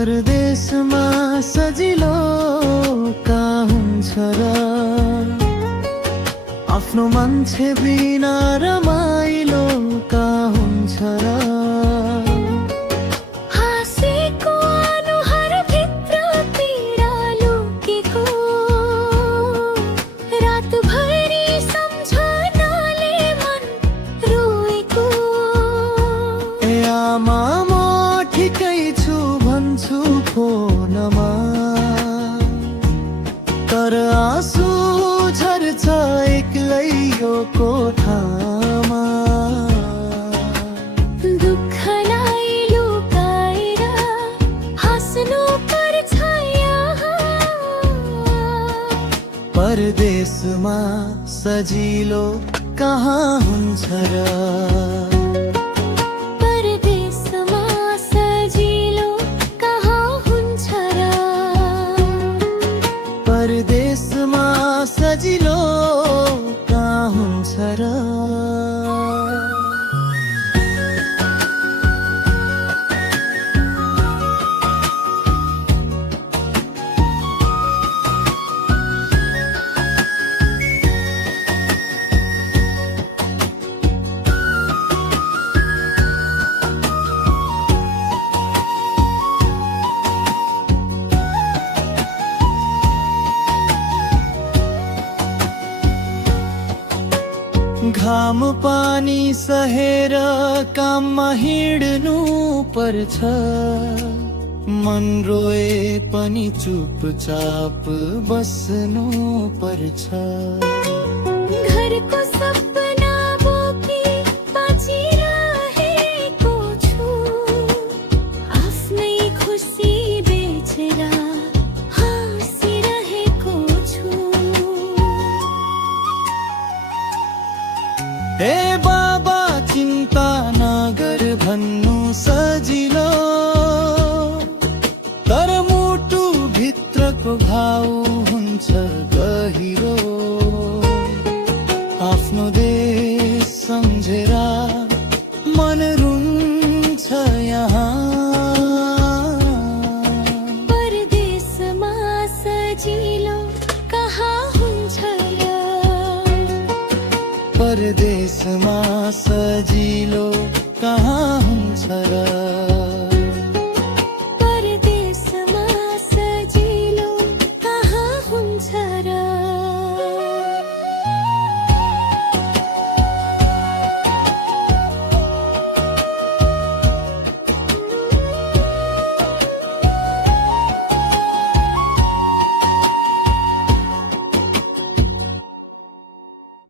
परदेशमा सजिलो का हुन्छ र आफ्नो मान्छे बिना रमाइलो का हुन्छ र हाँसेको अनुहारभित्र पीडा लुकेको रातभरि सम्झनाले मन रोएको ए आमा म ठिकै छु भन्छु फोनमा तर आँसु झर्छ एक्लै यो कोठामा दुःखलाई लुकाएर हाँस्नु पर्छ यहाँ परदेशमा सजिलो कहाँ हुन्छ र परदेशमा सजिलो कहाँ हुन्छ र परदेशमा सजिलो कहाँ हुन्छ र घाम पानी सहेर काममा हिँड्नु पर्छ मन रोए पनि चुपचाप बस्नु पर्छ घरको सपना बोकी बाँचिरहेको छु आफ्नै खुसी बेचेर हाँसिरहेको छु ए बाबा चिन्ता नगर भन्नु सजिलो तर मुटु भित्रको घाउ हुन्छ गहिरो आफ्नो देश सम्झेर मन रुन्छ यहाँ परदेशमा सजिलो कहाँ हुन्छ र परदेशमा सजिलो कहाँ हुन्छ र